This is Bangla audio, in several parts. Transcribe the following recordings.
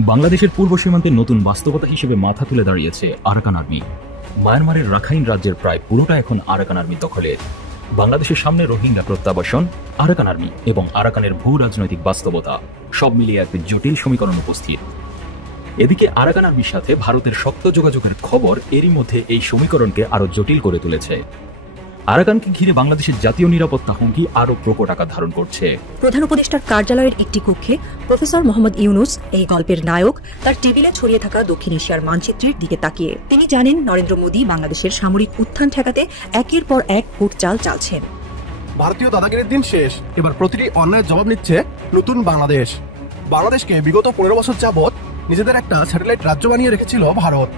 বাংলাদেশের পূর্ব সীমান্তের নতুন বাস্তবতা হিসেবে মাথা তুলে দাঁড়িয়েছে আরাকান আর্মি। মায়ানমারের রাখাইন রাজ্যের প্রায় পুরোটা এখন আরাকান আর্মি দখলে। বাংলাদেশের সামনে রোহিঙ্গা প্রত্যাবাসন, আরাকান আর্মি এবং আরাকানের ভূ রাজনৈতিক বাস্তবতা সব মিলিয়ে এক জটিল সমীকরণ উপস্থিত। এদিকে আরাকান আর্মির সাথে ভারতের শক্ত যোগাযোগের খবর এরই মধ্যে এই সমীকরণকে আরো জটিল করে তুলেছে। আরাকানকে ঘিরে বাংলাদেশের জাতীয় নিরাপত্তা হুমকি আরো প্রকট আকার ধারণ করছে। প্রধান উপদেষ্টার কার্যালয়ের একটি কক্ষে প্রফেসর মোহাম্মদ ইউনুস, এই গল্পের নায়ক, তার টেবিলে ছড়িয়ে থাকা দক্ষিণ এশিয়ার মানচিত্রের দিকে তাকিয়ে তিনি জানেন নরেন্দ্র মোদী বাংলাদেশের সামরিক উত্থান ঠেকাতে একের পর এক কূটচাল চালছেন। ভারতীয় দাদাগিরির দিন শেষ, এবার প্রতিটি অন্যায়ের জবাব নিচ্ছে নতুন বাংলাদেশ। বাংলাদেশকে বিগত 15 বছর যাবৎ নিজেদের একটা স্যাটেলাইট রাজ্য বানিয়ে রেখেছিল ভারত।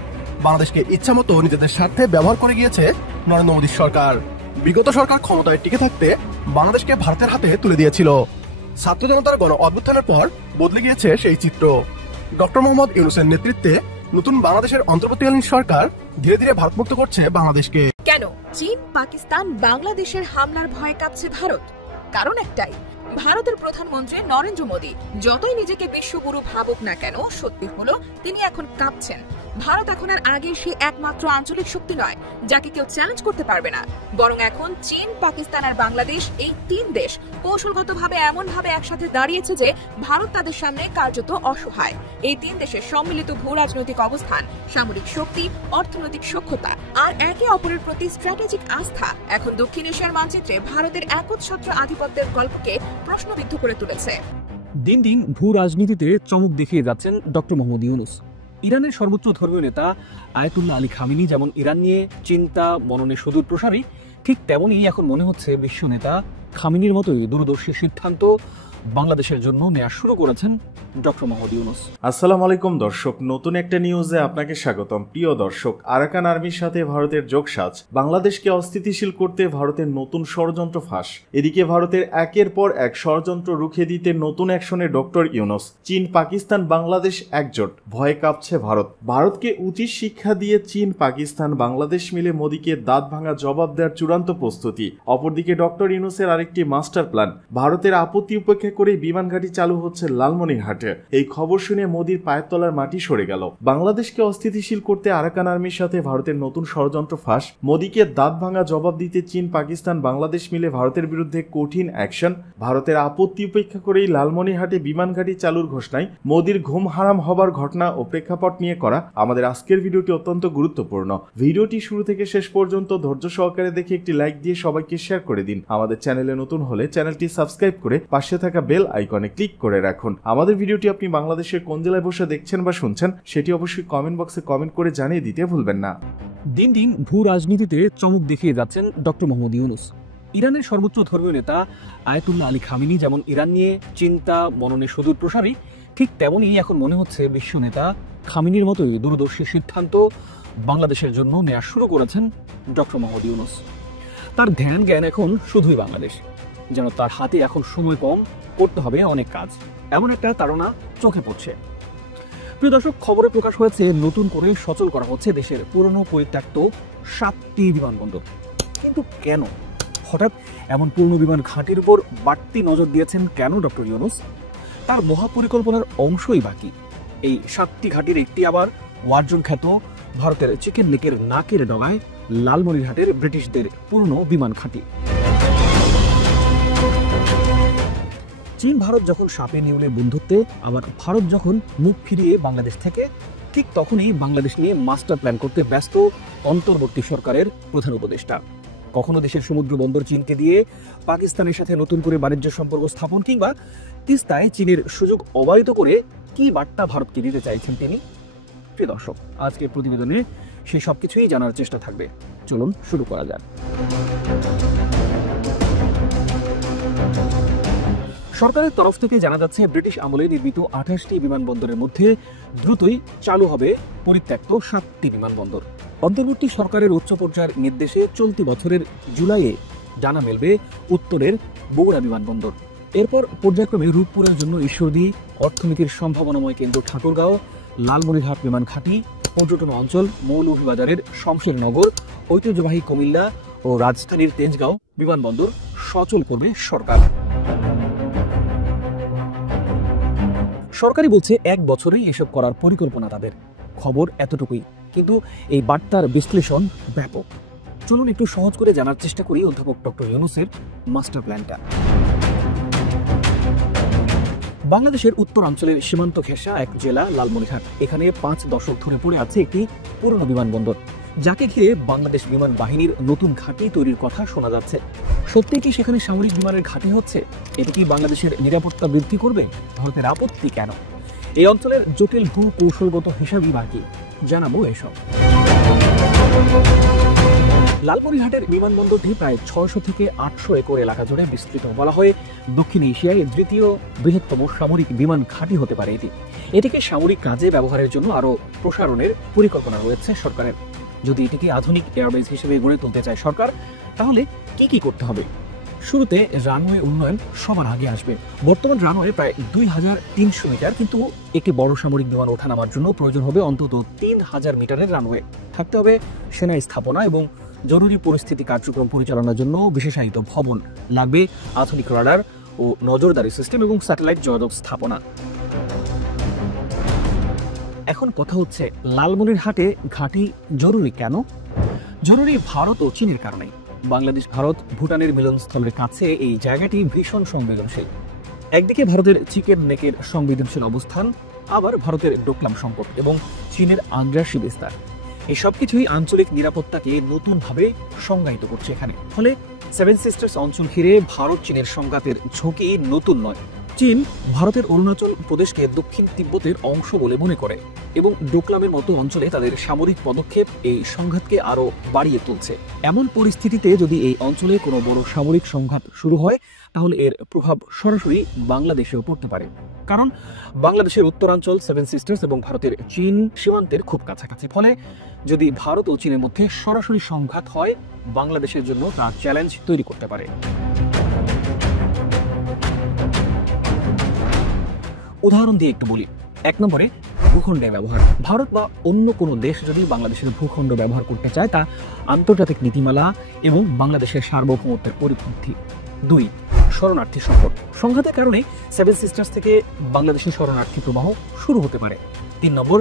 বাংলাদেশকে ইচ্ছামতো নিজেদের স্বার্থে ব্যবহার করে গিয়েছে নরেন্দ্র মোদীর সরকার। বিগত সরকার ক্ষমতায় টিকে থাকতে বাংলাদেশকে ভারতের হাতে তুলে দিয়েছিল। ছাত্র জনতার গণ অভ্যুত্থানের পর বদলে গিয়েছে সেই চিত্র। ডক্টর মোহাম্মদ ইউনুসের নেতৃত্বে নতুন বাংলাদেশের অন্তর্বর্তীকালীন সরকার ধীরে ধীরে ভারতমুক্ত করছে বাংলাদেশকে। কেন চীন, পাকিস্তান, বাংলাদেশের হামলার ভয়ে কাঁপছে ভারত? কারণ একটাই, ভারতের প্রধানমন্ত্রী নরেন্দ্র মোদী যতই নিজেকে বিশ্বগুরু ভাবুক না কেন, সত্যি হলো তিনি এখন কাঁপছেন। ভারত এখন আর আগে সে একমাত্র আঞ্চলিক শক্তি নয় যাকে কেউ চ্যালেঞ্জ করতে পারবে না, বরং এখন চীন, পাকিস্তান আর বাংলাদেশ, এই তিন দেশ কৌশলগতভাবে এমন ভাবে একসাথে দাঁড়িয়েছে যে ভারত তাদের সামনে কার্যত অসহায়। এই তিন দেশের সম্মিলিত ভূ রাজনৈতিক অবস্থান, সামরিক শক্তি, অর্থনৈতিক সক্ষমতা আর একে অপরের প্রতি স্ট্র্যাটেজিক আস্থা এখন দক্ষিণ এশিয়ার মানচিত্রে ভারতের একচ্ছত্র আধিপত্যের গল্পকে প্রশ্নবিদ্ধ করে তুলেছে। দিন দিন ভূ রাজনীতিতে চমক দেখিয়ে যাচ্ছেন ডক্টর মোহাম্মদ ইউনুস। ইরানের সর্বোচ্চ ধর্মীয় নেতা আয়াতুল্লাহ আলী খামেনি যেমন ইরান নিয়ে চিন্তা মননে সুদূর প্রসারী, ঠিক তেমনই এখন মনে হচ্ছে বিশ্ব নেতা খামেনির মতোই দূরদর্শী সিদ্ধান্ত বাংলাদেশের জন্য নেওয়া শুরু করেছেন ডক্টর মোহাম্মদ ইউনুস। আসসালামু আলাইকুম দর্শক, নতুন একটা নিউজে আপনাকে স্বাগতম। প্রিয় দর্শক, আরাকান আর্মির সাথে ভারতের যোগসাজ, বাংলাদেশকে অস্থিতিশীল করতে ভারতের নতুন ষড়যন্ত্র ফাঁস। এদিকে ভারতের একের পর এক ষড়যন্ত্র রুখে দিতে নতুন অ্যাকশনে ডক্টর ইউনুস। চীন, পাকিস্তান, বাংলাদেশ একজোট, ভয়ে কাঁপছে ভারত। ভারতকে উচিত শিক্ষা দিয়ে চীন, পাকিস্তান, বাংলাদেশ মিলে মোদীকে দাঁত ভাঙা জবাব দেওয়ার চূড়ান্ত প্রস্তুতি। অপরদিকে ডক্টর ইউনুসের আরেকটি মাস্টার প্ল্যান। ভারতের আপত্তি উপেক্ষা করে বিমান ঘাঁটি চালু হচ্ছে লালমনিরহাটে। এই খবর শুনে মোদীর পায়ের তলার মাটি সরে গেল। বাংলাদেশকে অস্থিতিশীল করতে আরাকান আর্মির সাথে ভারতের নতুন ষড়যন্ত্র ফাঁস। মোদীকে দাঁত ভাঙা জবাব দিতে চীন, পাকিস্তান, বাংলাদেশ মিলে ভারতের বিরুদ্ধে কঠিন অ্যাকশন। ভারতের আপত্তি উপেক্ষা করেই লালমনিরহাটে বিমান ঘাঁটি চালুর ঘোষণায় মোদীর ঘুম হারাম হবার ঘটনা ও প্রেক্ষাপট নিয়ে করা আমাদের আজকের ভিডিওটি অত্যন্ত গুরুত্বপূর্ণ। ভিডিওটি শুরু থেকে শেষ পর্যন্ত ধৈর্য সহকারে দেখে একটি লাইক দিয়ে সবাইকে শেয়ার করে দিন। আমাদের চ্যানেলে নতুন হলে চ্যানেলটি সাবস্ক্রাইব করে পাশে থাকা বেল আইকনে ক্লিক করে রাখুন। আমাদের ভিডিওটি আপনি বাংলাদেশের কোন জেলায় বসে দেখছেন বা শুনছেন সেটি অবশ্যই কমেন্ট বক্সে কমেন্ট করে জানিয়ে দিতে ভুলবেন না। দিন দিন ভূ রাজনীতিতে চমক দেখিয়ে যাচ্ছেন ডক্টর মোহাম্মদ ইউনুস। ইরানের সর্বোচ্চ ধর্মীয় নেতা আয়াতুল্লাহ আলী খামেনি যেমন ইরান নিয়ে চিন্তা মননে সুদূর প্রসারী, ঠিক তেমনই এখন মনে হচ্ছে বিশ্ব নেতা খামেনির মতোই দূরদর্শী সিদ্ধান্ত বাংলাদেশের জন্য নেওয়া শুরু করেছেন ডক্টর মোহাম্মদ ইউনুস। তার ধ্যান জ্ঞান এখন শুধুই বাংলাদেশ, যেন তার হাতে এখন সময় কম, করতে হবে অনেক কাজ, এমন একটা ধারণা চোখে পড়ছে। প্রিয় দর্শক, খবরে প্রকাশ হয়েছে নতুন করে সচল করা হচ্ছে দেশের পুরনো পরিত্যক্ত 7টি বিমানবন্দর। কিন্তু কেন হঠাৎ এমন পুরনো বিমান ঘাঁটির উপর বাড়তি নজর দিয়েছেন কেন ডক্টর ইউনুস? তার মহাপরিকল্পনার অংশই বাকি। এই 7টি ঘাঁটির একটি আবার ওয়ার্জন খ্যাত ভারতের চিকেন নেকের নাকের ডগায় লালমনিরহাটের ব্রিটিশদের পুরনো বিমান ঘাঁটি। চীন ভারত যখন সাপে নেউলে বন্ধুত্বে, আবার ভারত যখন মুখ ফিরিয়ে বাংলাদেশ থেকে, ঠিক তখনই বাংলাদেশ নিয়ে মাস্টার প্ল্যান করতে ব্যস্ত অন্তর্বর্তী সরকারের প্রধান উপদেষ্টা। কখনো দেশের সমুদ্র বন্দর চীনকে দিয়ে পাকিস্তানের সাথে নতুন করে বাণিজ্য সম্পর্ক স্থাপন, কিংবা তিস্তায় চীনের সুযোগ অবারিত করে কি বার্তা ভারতকে দিতে চাইছেন তিনি। প্রিয় দর্শক, আজকের প্রতিবেদনে সেই সবকিছুই জানার চেষ্টা থাকবে। চলুন শুরু করা যাক। সরকারের তরফ থেকে জানা যাচ্ছে ব্রিটিশ আমলে নির্মিত 28টি বিমানবন্দরের মধ্যে দ্রুতই চালু হবে পরিত্যক্ত 7টি বিমানবন্দর। অন্তর্বর্তী সরকারের উচ্চ পর্যায়ের নির্দেশে চলতি বছরের জুলাইয়ে ডানা মেলবে উত্তরের বগুড়া বিমানবন্দর। এরপর পর্যায়ক্রমে রূপপুরের জন্য ঈশ্বরদী, অর্থনীতির সম্ভাবনাময় কেন্দ্র ঠাকুরগাঁও, লালমনিরহাট বিমান ঘাঁটি, পর্যটন অঞ্চল মৌলভীবাজারের শমশেরনগর, ঐতিহ্যবাহী কুমিল্লা ও রাজধানীর তেজগাঁও বিমানবন্দর সচল করবে সরকার। সরকারি বলছে 1 বছরেই এসব করার পরিকল্পনা তাদের। খবর এতটুকুই, কিন্তু এই বার্তার বিশ্লেষণ ব্যাপক। চলুন একটু সহজ করে জানার চেষ্টা করি অধ্যাপক ডক্টর ইউনূসের মাস্টার প্ল্যানটা। বাংলাদেশের উত্তরাঞ্চলের সীমান্ত ঘেঁষা এক জেলা লালমনিরহাট। এখানে 5 দশক ধরে পড়ে আছে একটি পুরনো বিমানবন্দর, যাকে ঘিরে বাংলাদেশ বিমান বাহিনীর নতুন ঘাঁটি তৈরির কথা শোনা যাচ্ছে। সত্যি কি সেখানে সামরিক বিমানের ঘাঁটি হচ্ছে? এটি কি বাংলাদেশের নিরাপত্তা বৃদ্ধি করবে? ভারতের আপত্তি কেন? এই অঞ্চলের জটিল ভূ কৌশলগত হিসাবই বা কি, জানাবো এসব। লালমনিরহাটের বিমানবন্দরটি প্রায় 600 থেকে 800 একর এলাকা জুড়ে বিস্তৃত। বলা হয় দক্ষিণ এশিয়ায় দ্বিতীয় বৃহত্তম সামরিক বিমান ঘাঁটি হতে পারে এটি। এটিকে সামরিক কাজে ব্যবহারের জন্য আরও প্রসারণের পরিকল্পনা রয়েছে সরকারের। যদি এটিকে আধুনিক এয়ারবেস হিসেবে গড়ে তুলতে চায় সরকার, তাহলে কি করতে হবে? শুরুতে রানওয়ে উন্নয়ন সবার আগে আসবে। বর্তমান রানওয়ে প্রায় 2300 মিটার, কিন্তু একটি বড় সামরিক বিমান ওঠানামার জন্য প্রয়োজন হবে অন্তত 3000 মিটারের রানওয়ে। থাকতে হবে সেনা স্থাপনা এবং জরুরি পরিস্থিতি কার্যক্রম পরিচালনার জন্য বিশেষায়িত ভবন। লাগবে আধুনিক রাডার ও নজরদারি সিস্টেম এবং স্যাটেলাইট যোগাযোগ স্থাপনা। এখন কথা হচ্ছে, লালমনিরহাটে ঘাঁটি জরুরি কেন? জরুরি ভারত ও চীনের কারণে। বাংলাদেশ ভারত ভুটানের মিলনস্থলের কাছে এই জায়গাটি ভীষণ সংবেদনশীল। একদিকে ভারতের চিকেন নেকের সংবেদনশীল অবস্থান, আবার ভারতের ডোকলাম সংকট এবং চীনের আগ্রাসী বিস্তার। এই সবকিছুই আঞ্চলিক নিরাপত্তাকে নতুনভাবে সংজ্ঞায়িত করছে এখানে। ফলে 7 সিস্টার্স অঞ্চল ঘিরে ভারত চীনের সংঘাতের ঝুঁকি নতুন নয়। চীন ভারতের অরুণাচল প্রদেশকে দক্ষিণ তিব্বতের অংশ বলে মনে করে এবং ডোকলামের মতো অঞ্চলে তাদের সামরিক পদক্ষেপ এই সংঘাতকে আরও বাড়িয়ে তুলছে। এমন পরিস্থিতিতে যদি এই অঞ্চলে কোনো বড় সামরিক সংঘাত শুরু হয়, তাহলে এর প্রভাব সরাসরি বাংলাদেশেও পড়তে পারে। কারণ বাংলাদেশের উত্তরাঞ্চল 7 সিস্টার্স এবং ভারতের চীন সীমান্তের খুব কাছাকাছি। ফলে যদি ভারত ও চীনের মধ্যে সরাসরি সংঘাত হয়, বাংলাদেশের জন্য তা চ্যালেঞ্জ তৈরি করতে পারে। উদাহরণ দিয়ে একটু বলি। 1 নম্বরে ভূখণ্ডের ব্যবহার। ভারত বা অন্য কোনো দেশ যদি বাংলাদেশের ভূখণ্ড ব্যবহার করতে চায়, তা আন্তর্জাতিক নীতিমালা এবং বাংলাদেশের সার্বভৌমত্বের পরিপন্থী। 2, শরণার্থী সংকট। সংঘাতের কারণে 7 সিস্টার্স থেকে বাংলাদেশের শরণার্থী প্রবাহ শুরু হতে পারে। 3 নম্বর,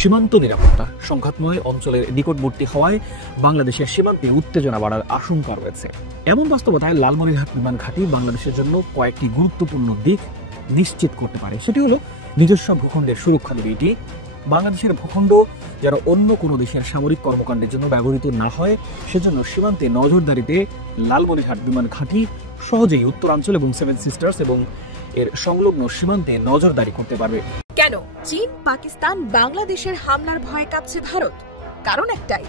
সীমান্ত নিরাপত্তা। সংঘাতময় অঞ্চলের নিকটবর্তী হওয়ায় বাংলাদেশের সীমান্তে উত্তেজনা বাড়ার আশঙ্কা রয়েছে। এমন বাস্তবতায় লালমনিরহাট বিমান ঘাঁটি বাংলাদেশের জন্য কয়েকটি গুরুত্বপূর্ণ দিক নিশ্চিত করতে পারে। সেটি হলো নিজস্ব ভূখণ্ডের সুরক্ষা দেবে এটি। বাংলাদেশের ভূখণ্ড যেন অন্য কোনো দেশের সামরিক কর্মকাণ্ডের জন্য ব্যবহৃত না হয়, সেজন্য সীমান্তে নজরদারিতে লালমনিরহাট বিমান ঘাঁটি সহজেই উত্তরাঞ্চল এবং 7 সিস্টার্স এবং এর সংলগ্ন সীমান্তে নজরদারি করতে পারবে। কেন চীন, পাকিস্তান, বাংলাদেশের হামলার ভয়ে কাঁপছে ভারত? কারণ একটাই,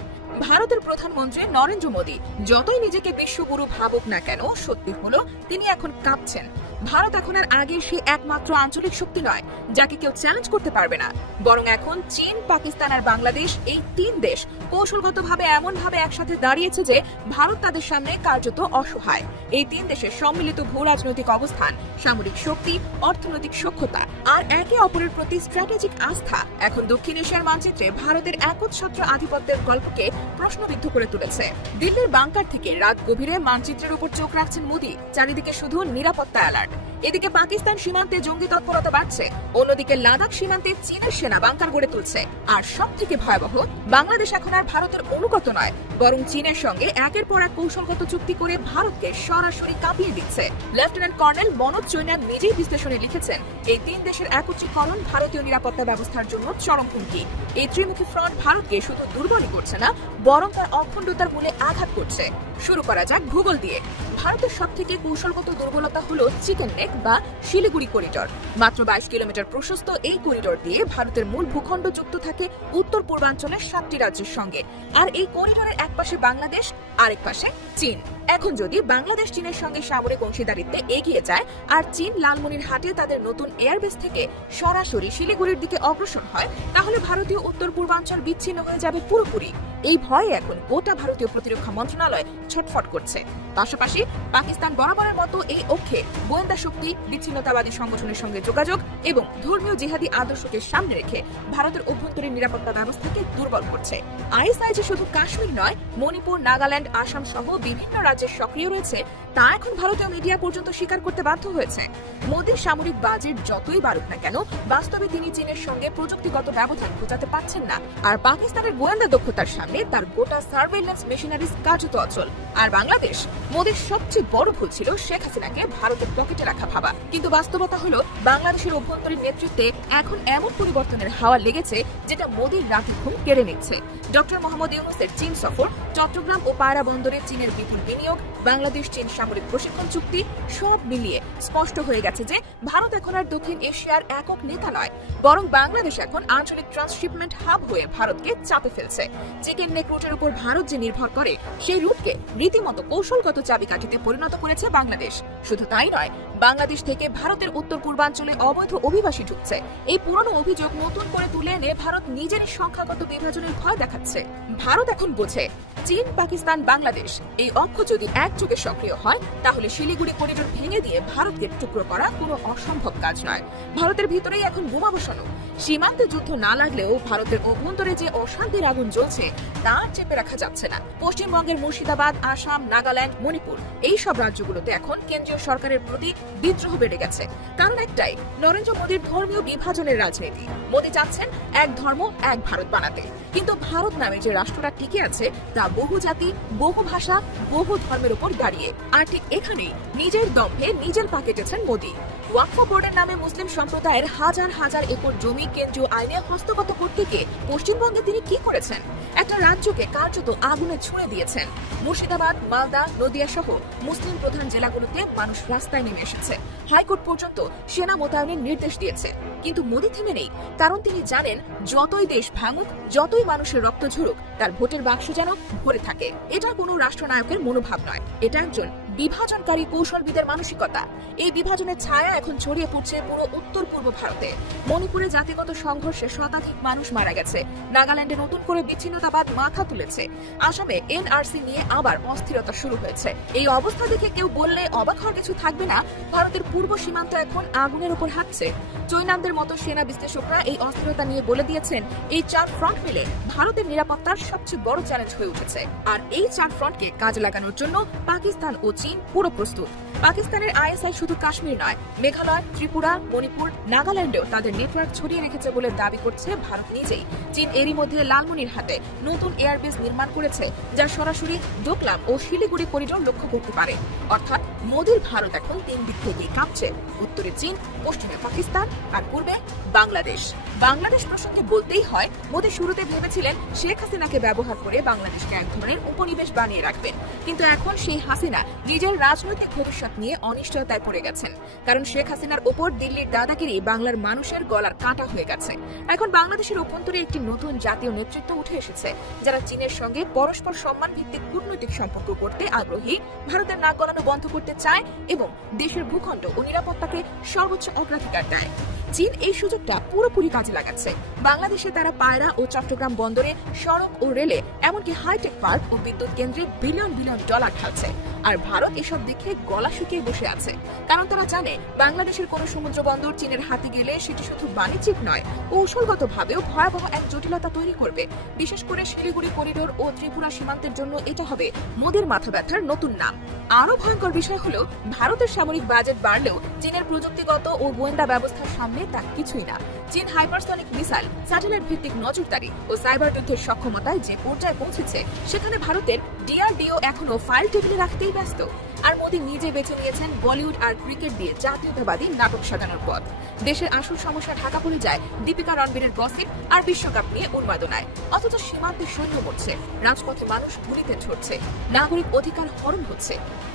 ভারতের প্রধানমন্ত্রী নরেন্দ্র মোদী যতই নিজেকে বিশ্বগুরু ভাবুক না কেন, সত্যি হলো তিনি এখন কাঁপছেন। ভারত এখন আর আগের সেই একমাত্র আঞ্চলিক শক্তি নয় যাকে কেউ চ্যালেঞ্জ করতে পারবে না, বরং এখন চীন, পাকিস্তান আর বাংলাদেশ, এই 3 দেশ কৌশলগতভাবে এমনভাবে একসাথে দাঁড়িয়েছে যে ভারত তাদের সামনে কার্যত অসহায়। এই 3 দেশের সম্মিলিত ভূ রাজনৈতিক অবস্থান, সামরিক শক্তি, অর্থনৈতিক সক্ষমতা আর একে অপরের প্রতি স্ট্র্যাটেজিক আস্থা এখন দক্ষিণ এশিয়ার মানচিত্রে ভারতের একচ্ছত্র আধিপত্যের গল্পকে প্রশ্নবিদ্ধ করে তুলেছে। দিল্লির বাংকার থেকে রাত গভীরে মানচিত্রের উপর চোখ রাখছেন মোদী। চারিদিকে শুধু নিরাপত্তা অ্যালার্ট। এদিকে পাকিস্তান সীমান্তে জঙ্গি তৎপরতা বাড়ছে, অন্যদিকে লাদাখ সীমান্তে চীনের সেনা বাংকার গড়ে তুলছে। আর সব থেকে ভয়াবহ, বাংলাদেশ এখন আর ভারতের অনুগত নয়, বরং চীনের সঙ্গে একের পর এক কৌশলগত চুক্তি করে ভারতকে সরাসরি কাঁপিয়ে দিচ্ছে। লেফটেন্যান্ট কর্নেল মনোজ চৈনাব নিজেই বিশ্লেষণে লিখেছেন, এই 3 দেশের একত্রীকরণ ভারতীয় নিরাপত্তা ব্যবস্থার জন্য চরম হুমকি। এই ত্রিমুখী ফ্রন্ট ভারতকে শুধু দুর্বলই করছে না, বরং তার অখণ্ডতার মূলে আঘাত করছে। শুরু করা যাক ভূগোল দিয়ে। ভারতের সবথেকে কৌশলগত দুর্বলতা হলো চিকেন নেক বা শিলিগুড়ি করিডোর। মাত্র 22 কিলোমিটার প্রশস্ত এই করিডোর দিয়ে ভারতের মূল ভূখণ্ড যুক্ত থাকে উত্তর পূর্বাঞ্চলের 7টি রাজ্যের সঙ্গে। আর এই করিডোরের এক পাশে বাংলাদেশ, আরেক পাশে চীন। এখন যদি বাংলাদেশ চীনের সঙ্গে সামরিক অংশীদারিত্বে এগিয়ে যায় আর চীন লালমনিরহাটে তাদের নতুন এয়ারবেস থেকে সরাসরি শিলিগুড়ির দিকে অগ্রসর হয়, তাহলে ভারতীয় উত্তর পূর্বাঞ্চল বিচ্ছিন্ন হয়ে যাবে পুরোপুরি। এই ভয়ে এখন গোটা ভারতীয় প্রতিরক্ষা মন্ত্রণালয় ছটফট করছে। পাশাপাশি পাকিস্তান বরাবরের মতো এই অক্ষে গোয়েন্দা শক্তি, বিচ্ছিন্নতাবাদী সংগঠনের সঙ্গে যোগাযোগ এবং ধর্মীয় জিহাদি আদর্শকে সামনে রেখে ভারতের অভ্যন্তরীণ নিরাপত্তা ব্যবস্থাকে দুর্বল করছে। আইএসআই যে শুধু কাশ্মীর নয়, মণিপুর, নাগাল্যান্ড, আসাম সহ বিভিন্ন রাজ্যে সক্রিয় রয়েছে তা এখন ভারতীয় মিডিয়া পর্যন্ত স্বীকার করতে বাধ্য হয়েছে। মোদীর সামরিক বাজেট যতই বাড়ুক না কেন, বাস্তবে তিনি চীনের সঙ্গে প্রযুক্তিগত ব্যবধান ঘোচাতে পারছেন না। আর পাকিস্তানের গোয়েন্দা দক্ষতার সামনে তার গোটা সার্ভেইলেন্স মেশিনারিজ কার্যত অচল। আর বাংলাদেশ, মোদীর সবচেয়ে বড় ভুল ছিল শেখ হাসিনাকে ভারতের পকেটে রাখা ভাবা। কিন্তু বাস্তবতা হলো বাংলাদেশের অভ্যন্তরীণ নেতৃত্বে এখন এমন পরিবর্তনের হাওয়া লেগেছে যেটা মোদীর রাতে ঘুম কেড়ে নিচ্ছে। ডক্টর মোহাম্মদ ইউনূসের চীন সফর, চট্টগ্রাম ও পায়রা বন্দরে চীনের বিপুল বিনিয়োগ, বাংলাদেশ চীন সামরিক প্রশিক্ষণ চুক্তি সব মিলিয়ে স্পষ্ট হয়ে গেছে যে ভারত এখন আর দক্ষিণ এশিয়ার একক নেতা নয়, বরং বাংলাদেশ এখন আঞ্চলিক ট্রান্সশিপমেন্ট হাব হয়ে ভারতকে চাপে ফেলছে। চিকেন নেক রুটের উপর ভারত যে নির্ভর করে, সেই রুটকে রীতিমতো কৌশলগত চাবিকাঠিতে পরিণত করেছে বাংলাদেশ। শুধু তাই নয়, বাংলাদেশ থেকে ভারতের উত্তর পূর্বাঞ্চলে অবৈধ অভিবাসী ঢুকছে। এই পুরনো অভিযোগ নতুন করে তুলে এনে ভারত নিজেরই সংখ্যাগত বিভাজনের ভয় দেখাচ্ছে। ভারত এখন বোঝে চীন, পাকিস্তান, বাংলাদেশ এই অক্ষ যদি একযোগে সক্রিয় হয় তাহলে শিলিগুড়ি করিডোর ভেঙে দিয়ে ভারতকে টুকরো করা কোনো অসম্ভব কাজ নয়। ভারতের ভিতরেই এখন বোমা বসানো। সীমান্তে যুদ্ধ না লাগলেও ভারতের অভ্যন্তরে যে অশান্তির আগুন জ্বলছে তা চেপে রাখা যাচ্ছে না। পশ্চিমবঙ্গের মুর্শিদাবাদ, আসাম, নাগাল্যান্ড, মণিপুর এই সব রাজ্যগুলোতে এখন কেন্দ্রীয় সরকারের প্রতি বিদ্রোহ বেড়ে গেছে। কারণ একটাই, নরেন্দ্র মোদীর ধর্মীয় বিভাজনের রাজনীতি। মোদী চাচ্ছেন এক ধর্ম এক ভারত বানাতে, কিন্তু ভারত নামে যে রাষ্ট্রটা টিকে আছে তা বহু জাতি, বহু ভাষা, বহু ধর্মের উপর দাঁড়িয়ে। আর ঠিক এখানেই নিজের দম্ভে নিজের পা কেটেছেন মোদী। ওয়াকফ বোর্ডের নামে মুসলিম সম্প্রদায়ের হাজার হাজার একর জমি কেন্দ্রীয় আইনে হস্তগত করতে গিয়ে পশ্চিমবঙ্গে তিনি কি করেছেন? একটা রাজ্যকে কার্যত আগুনে ছুঁড়ে দিয়েছেন। মুর্শিদাবাদ, মালদা, নদিয়া সহ মুসলিম প্রধান জেলাগুলোতে মানুষ রাস্তায় নেমে এসেছে। হাইকোর্ট পর্যন্ত সেনা মোতায়েনের নির্দেশ দিয়েছে। কিন্তু মোদী থেমে নেই, কারণ তিনি জানেন যতই দেশ ভাঙুক, যতই মানুষের রক্ত ঝরুক, তার ভোটের বাক্স যেন ভরে থাকে। এটা কোনো রাষ্ট্রনায়কের মনোভাব নয়, এটা একজন বিভাজনকারী কৌশলবিদের মানসিকতা। এই বিভাজনের ছায়া এখন ছড়িয়ে পড়ছে পুরো উত্তর পূর্ব ভারতে। মণিপুরে জাতিগত সংঘর্ষে শতাধিক মানুষ মারা গেছে। নাগাল্যান্ডে নতুন করে বিচ্ছিন্নতাবাদ মাথা তুলেছে। আসামে এনআরসি নিয়ে আবার অস্থিরতা শুরু হয়েছে। এই অবস্থা দেখে কেউ বললে অবাক হওয়ার কিছু থাকবে না, ভারতের পূর্ব সীমান্ত এখন আগুনের উপর হাঁটছে। চৈনামদের মতো সেনা বিশ্লেষকরা এই অস্থিরতা নিয়ে বলে দিয়েছেন, এই চার ফ্রন্ট মিলে ভারতের নিরাপত্তার সবচেয়ে বড় চ্যালেঞ্জ হয়ে উঠেছে। আর এই চার ফ্রন্টকে কাজে লাগানোর জন্য পাকিস্তান ও চীন পুরো প্রস্তুত। পাকিস্তানের আইএসআই শুধু কাশ্মীর নয়, মেঘালয়, ত্রিপুরা, মণিপুর, নাগাল্যান্ডেও তাদের নেটওয়ার্ক ছড়িয়ে রেখেছে বলে দাবি করছে ভারত নিজেই। চীন এরই মধ্যে লালমনিরহাটে নতুন এয়ারবেস নির্মাণ করেছে, যা সরাসরি ডোকলাম ও শিলিগুড়ি করিডোর লক্ষ্য করতে পারে। অর্থাৎ মোদীর ভারত এখন তিন দিক থেকেই কাঁপছে, উত্তরে চীন, পশ্চিমে পাকিস্তান আর পূর্বে বাংলাদেশ। বাংলাদেশ প্রসঙ্গে বলতেই হয়, মোদী শুরুতে ভেবেছিলেন শেখ হাসিনাকে ব্যবহার করে বাংলাদেশকে এক ধরনের উপনিবেশ বানিয়ে রাখবেন। কিন্তু এখন সেই হাসিনা নিজের রাজনৈতিক ভবিষ্যৎ নিয়ে অনিশ্চয়তায় পড়ে গেছেন। কারণ শেখ হাসিনার উপর দিল্লির দাদাগিরি বাংলার মানুষের গলার কাঁটা হয়ে গেছে। এখন বাংলাদেশের অভ্যন্তরে একটি নতুন জাতীয় নেতৃত্ব উঠে এসেছে, যারা চীনের সঙ্গে পরস্পর সম্মান ভিত্তিক কূটনৈতিক সম্পর্ক করতে আগ্রহী, ভারতের নাক গলানো বন্ধ করতে চায় এবং দেশের ভূখণ্ড ও নিরাপত্তাকে সর্বোচ্চ অগ্রাধিকার দেয়। চীন এই সুযোগটা পুরোপুরি কাজে লাগাচ্ছে। বাংলাদেশে তারা পায়রা ও চট্টগ্রাম বন্দরে সড়ক ও রেলে, এমনকি হাইটেক পার্ক ও বিদ্যুৎ কেন্দ্রে বিলিয়ন বিলিয়ন ডলার ঢালছে। আর ভারত এসব দেখে গলা শুকিয়ে বসে আছে, কারণ তারা জানে বাংলাদেশের কোনো সমুদ্র বন্দর চীনের হাতে গেলে সেটি শুধু বাণিজ্যিক নয়, কৌশলগতভাবেও ভয়াবহ এক জটিলতা তৈরি করবে। বিশেষ করে শিলিগুড়ি করিডোর ও ত্রিপুরা সীমান্তের জন্য এটা হবে মোদীর মাথা ব্যথার নতুন নাম। আরো ভয়ঙ্কর বিষয় হলো, ভারতের সামরিক বাজেট বাড়লেও চীনের প্রযুক্তিগত ও গোয়েন্দা ব্যবস্থার সামনে তা কিছুই না। চীন হাইপারসনিক মিসাইল, স্যাটেলাইট ভিত্তিক নজরদারি ও সাইবার যুদ্ধের সক্ষমতায় যে পর্যায়ে পৌঁছেছে, সেখানে ভারতের ডিআরডিও এখনো ফাইল টেবিলে রাখতেই ব্যস্ত। আর মোদী নিজে বেছে নিয়েছেন বলিউড আর ক্রিকেট দিয়ে জাতীয়তাবাদী নাটক সাজানোর পথ। দেশের আসল সমস্যা ঢাকা পড়ে যায় দীপিকা রণবীরের গসিপ আর বিশ্বকাপ নিয়ে উন্মাদনায়। অথচ সীমান্তে সৈন্য মরছে, রাজপথে মানুষ গুলিতে ঝরছে, নাগরিক অধিকার হরণ হচ্ছে,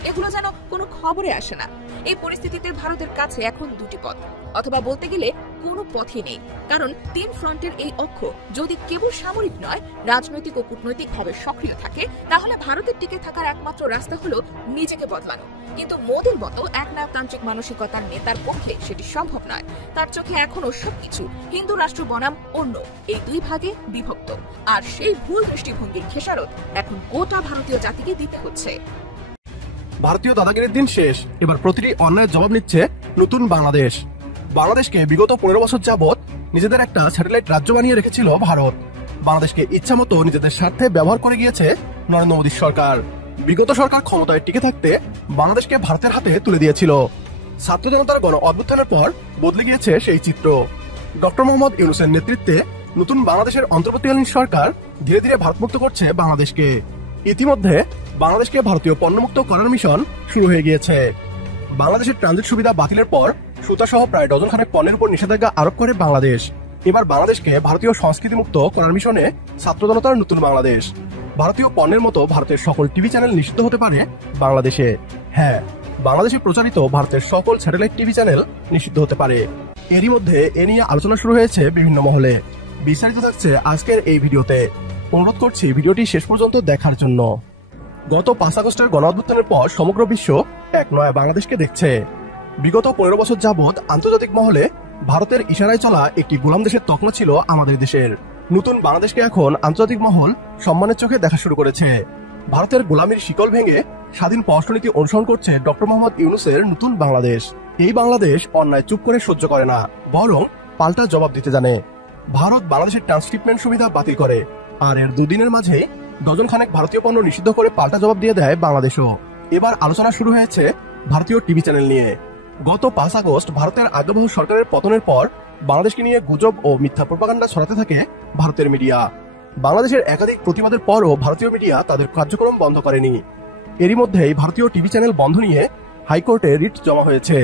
এগুলো যেন কোনো খবরে আসে না। এই পরিস্থিতিতে ভারতের কাছে এখন দুটি পথ, অথবা বলতে গেলে কোনো পথই নেই। কারণ তিন ফ্রন্টের এই অক্ষ যদি কেবল সামরিক নয়, রাজনৈতিক ও কূটনৈতিকভাবে সক্রিয় থাকে, তাহলে ভারতের টিকে থাকার একমাত্র রাস্তা হলো নিজেকে বদলানো, কিন্তু মোদির মতো একনায়কতান্ত্রিক মানসিকতার নেতার পক্ষে সেটি সম্ভব নয়। তার চোখে এখনো সবকিছু হিন্দু রাষ্ট্র বনাম অন্য এই দুই ভাগে বিভক্ত, আর সেই ভুল দৃষ্টিভঙ্গির খেসারত এখন গোটা ভারতীয় জাতিকে দিতে হচ্ছে। ভারতীয় দাদাগিরির দিন শেষ, এবার প্রতিটি অন্যায়ের জবাব নিচ্ছে নতুন বাংলাদেশ। বাংলাদেশকে বিগত 15 বছর যাবৎ নিজেদের একটা স্যাটেলাইট রাজ্য বানিয়ে রেখেছিল ভারত। বাংলাদেশকে ইচ্ছামতো নিজেদের স্বার্থে ব্যবহার করে গিয়েছে নরেন্দ্র মোদীর সরকার। বিগত সরকার ক্ষমতায় টিকে থাকতে বাংলাদেশকে ভারতের হাতে তুলে দিয়েছিল। ছাত্র জনতার গণ অভ্যুত্থানের পর বদলে গিয়েছে সেই চিত্র। ডক্টর মোহাম্মদ ইউনূসের নেতৃত্বে নতুন বাংলাদেশের অন্তর্বর্তীকালীন সরকার ধীরে ধীরে ভারতমুক্ত করছে বাংলাদেশকে। ইতিমধ্যে বাংলাদেশকে ভারতীয় পণ্যমুক্ত করার মিশন শুরু হয়ে গিয়েছে। বাংলাদেশের ট্রানজিট সুবিধা বাতিলের পর সুতাসহ প্রায় ডজনখানেক পণ্যের উপর নিষেধাজ্ঞা আরোপ করে বাংলাদেশ। এবার বাংলাদেশকে ভারতীয় সংস্কৃতি মুক্ত করার মিশনে ছাত্র জনতার নতুন বাংলাদেশ। ভারতীয় পণ্যের মতো ভারতের সকল টিভি চ্যানেল নিষিদ্ধ হতে পারে বাংলাদেশে। হ্যাঁ, বাংলাদেশে প্রচারিত ভারতের সকল স্যাটেলাইট টিভি চ্যানেল নিষিদ্ধ হতে পারে। এরই মধ্যে এ নিয়ে আলোচনা শুরু হয়েছে বিভিন্ন মহলে। বিস্তারিত থাকছে আজকের এই ভিডিওতে। অনুরোধ করছি ভিডিওটি শেষ পর্যন্ত দেখার জন্য। গত 5 আগস্টের গণ অভ্যুত্থানের পর সমগ্র বিশ্ব এক নয়া বাংলাদেশকে দেখছে। বিগত 15 বছর যাবৎ আন্তর্জাতিক মহলে ভারতের ইশারায় চলা একটি গোলাম দেশের তকমা ছিল আমাদের দেশের। নতুন বাংলাদেশকে এখন আন্তর্জাতিক মহল সম্মানের চোখে দেখা শুরু করেছে। ভারতের গোলামির শিকল ভেঙে স্বাধীন পররাষ্ট্রনীতি অনুসরণ করছে ডক্টর মোহাম্মদ ইউনূসের নতুন বাংলাদেশ। এই বাংলাদেশ অন্যায় চুপ করে সহ্য করে না, বরং পাল্টা জবাব দিতে জানে। ভারত বাংলাদেশের ট্রান্সশিপমেন্ট সুবিধা বাতিল করে, আর এর দুদিনের মাঝেই ডজনখানেক ভারতীয় পণ্য নিষিদ্ধ করে পাল্টা জবাব দিয়ে দেয় বাংলাদেশও। এবার আলোচনা শুরু হয়েছে ভারতীয় টিভি চ্যানেল নিয়ে। গত 5 আগস্ট ভারতের আজ্ঞাবহ সরকারের পতনের পর বাংলাদেশকে নিয়ে গুজব ও মিথ্যা প্রোপাগান্ডা ছড়াতে থাকে ভারতের মিডিয়া। বাংলাদেশের একাধিক প্রতিবাদের পরও ভারতীয় মিডিয়া তাদের কার্যক্রম বন্ধ করেনি। এরই মধ্যেই ভারতীয় টিভি চ্যানেল বন্ধ নিয়ে হাইকোর্টে রিট জমা হয়েছে।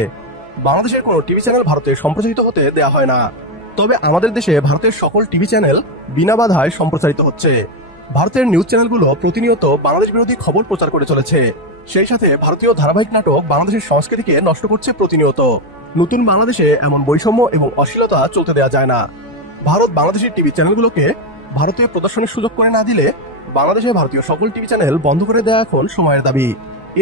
বাংলাদেশের কোনো টিভি চ্যানেল ভারতে সম্প্রচারিত হতে দেয়া হয় না, তবে আমাদের দেশে ভারতের সকল টিভি চ্যানেল বিনা বাধায় সম্প্রচারিত হচ্ছে। ভারতের নিউজ চ্যানেলগুলো প্রতিনিয়ত বাংলাদেশ বিরোধী খবর প্রচার করে চলেছে। সেই সাথে ভারতীয় ধারাবাহিক নাটক বাংলাদেশের সংস্কৃতিকে নষ্ট করছে প্রতিনিয়ত। নতুন বাংলাদেশে এমন বৈষম্য এবং অশ্লীলতা চলতে দেওয়া যায় না। ভারত বাংলাদেশের টিভি চ্যানেলগুলোকে ভারতে প্রদর্শনের সুযোগ করে না দিলে বাংলাদেশে ভারতীয় সকল টিভি চ্যানেল বন্ধ করে দেওয়া এখন সময়ের দাবি।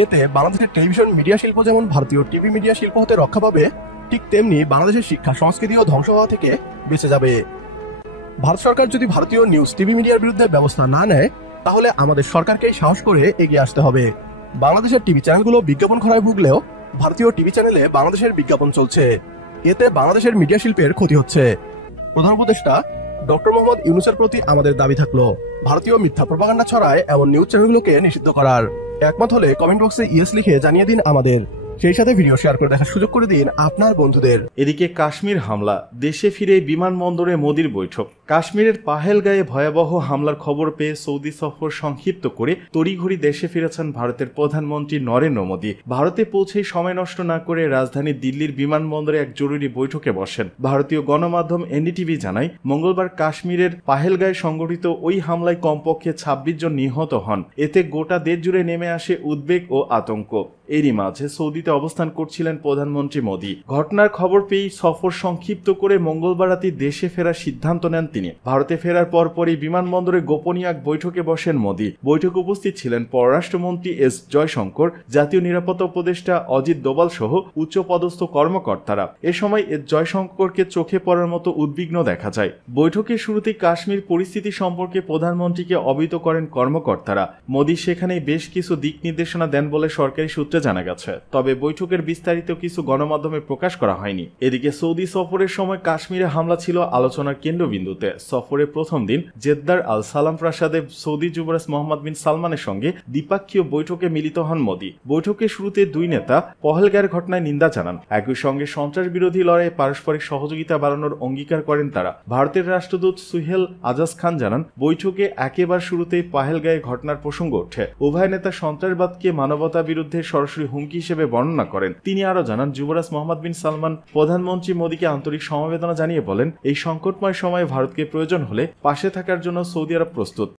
এতে বাংলাদেশের টেলিভিশন মিডিয়া শিল্প যেমন ভারতীয় টিভি মিডিয়া শিল্প হতে রক্ষা পাবে, ঠিক তেমনি বাংলাদেশের শিক্ষা সংস্কৃতিও ধ্বংস হওয়া থেকে বেঁচে যাবে। ভারত সরকার যদি ভারতীয় নিউজ টিভি মিডিয়ার বিরুদ্ধে ব্যবস্থা না নেয়, তাহলে আমাদের সরকারকেই সাহস করে এগিয়ে আসতে হবে। বাংলাদেশের টিভি চ্যানেলগুলো বিজ্ঞাপন খরায় ভুগলেও ভারতীয় টিভি চ্যানেলে বাংলাদেশের বিজ্ঞাপন চলছে। এতে বাংলাদেশের মিডিয়া শিল্পের ক্ষতি হচ্ছে। প্রধান উপদেষ্টা ডক্টর মোহাম্মদ ইউনূসের প্রতি আমাদের দাবি থাকলো ভারতীয় মিথ্যা প্রোপাগান্ডা ছড়ায় এমন নিউজ চ্যানেলগুলোকে নিষিদ্ধ করার। একমত হলে কমেন্ট বক্সে ইয়েস লিখে জানিয়ে দিন আমাদের। সেই সাথে ভিডিও শেয়ার করে দেখার সুযোগ করে দিন আপনার বন্ধুদের। এদিকে কাশ্মীর হামলা, দেশে ফিরে বিমানবন্দরে মোদির বৈঠক। কাশ্মীরের পাহেলগাঁয়ে ভয়াবহ হামলার খবর পেয়ে সৌদি সফর সংক্ষিপ্ত করে তড়িঘড়ি দেশে ফিরেছেন ভারতের প্রধানমন্ত্রী নরেন্দ্র মোদী। ভারতে পৌঁছেই সময় নষ্ট না করে রাজধানী দিল্লির বিমানবন্দরে এক জরুরি বৈঠকে বসেন। ভারতীয় গণমাধ্যম এনডিটিভি জানায়, মঙ্গলবার কাশ্মীরের পাহেলগাঁয়ে সংঘটিত ওই হামলায় কমপক্ষে 26 জন নিহত হন। এতে গোটা দেশ জুড়ে নেমে আসে উদ্বেগ ও আতঙ্ক। এরই মাঝে সৌদিতে অবস্থান করছিলেন প্রধানমন্ত্রী মোদী। ঘটনার খবর পেয়েই সফর সংক্ষিপ্ত করে মঙ্গলবার রাতে দেশে ফেরার সিদ্ধান্ত নেন তিনি। ভারতে ফেরার পরপরই বিমানবন্দরে গোপনীয় এক বৈঠকে বসেন মোদী। বৈঠকে উপস্থিত ছিলেন পররাষ্ট্রমন্ত্রী এস জয়শঙ্কর, জাতীয় নিরাপত্তা উপদেষ্টা অজিত দোভাল সহ উচ্চপদস্থ কর্মকর্তারা। এ সময় এস জয়শঙ্করকে চোখে পড়ার মতো উদ্বিগ্ন দেখা যায়। বৈঠকের শুরুতেই কাশ্মীর পরিস্থিতি সম্পর্কে প্রধানমন্ত্রীকে অবহিত করেন কর্মকর্তারা। মোদী সেখানেই বেশ কিছু দিক নির্দেশনা দেন বলে সরকারি সূত্রে জানা গেছে, তবে বৈঠকের বিস্তারিত কিছু গণমাধ্যমে প্রকাশ করা হয়নি। এদিকে সৌদি সফরের সময় কাশ্মীরে হামলা ছিল আলোচনার কেন্দ্রবিন্দুতে। সফরের প্রথম দিন জেদ্দার আল সালাম প্রাসাদে সৌদি যুবরাজ মোহাম্মদ বিন সালমানের সঙ্গে দ্বিপাক্ষীয় বৈঠকে মিলিত হন মোদী। বৈঠকের শুরুতে দুই নেতা পহেলগাঁয়ের ঘটনায় নিন্দা জানান। একই সঙ্গে সন্ত্রাস বিরোধী লড়াইয়ে পারস্পরিক সহযোগিতা বাড়ানোর অঙ্গীকার করেন তারা। ভারতের রাষ্ট্রদূত সুহেল আজাজ খান জানান, বৈঠকে একেবারে শুরুতেই পহেলগাঁয়ে ঘটনার প্রসঙ্গ ওঠে। উভয় নেতা সন্ত্রাসবাদকে মানবতা বিরুদ্ধে সরাসরি হুমকি হিসেবে বর্ণনা করেন। তিনি আরো জানান, যুবরাজ মোহাম্মদ বিন সালমান প্রধানমন্ত্রী মোদীকে আন্তরিক সমবেদনা জানিয়ে বলেন, এই সংকটময় সময়ে ভারতকে প্রয়োজন হলে পাশে থাকার জন্য সৌদি আরব প্রস্তুত।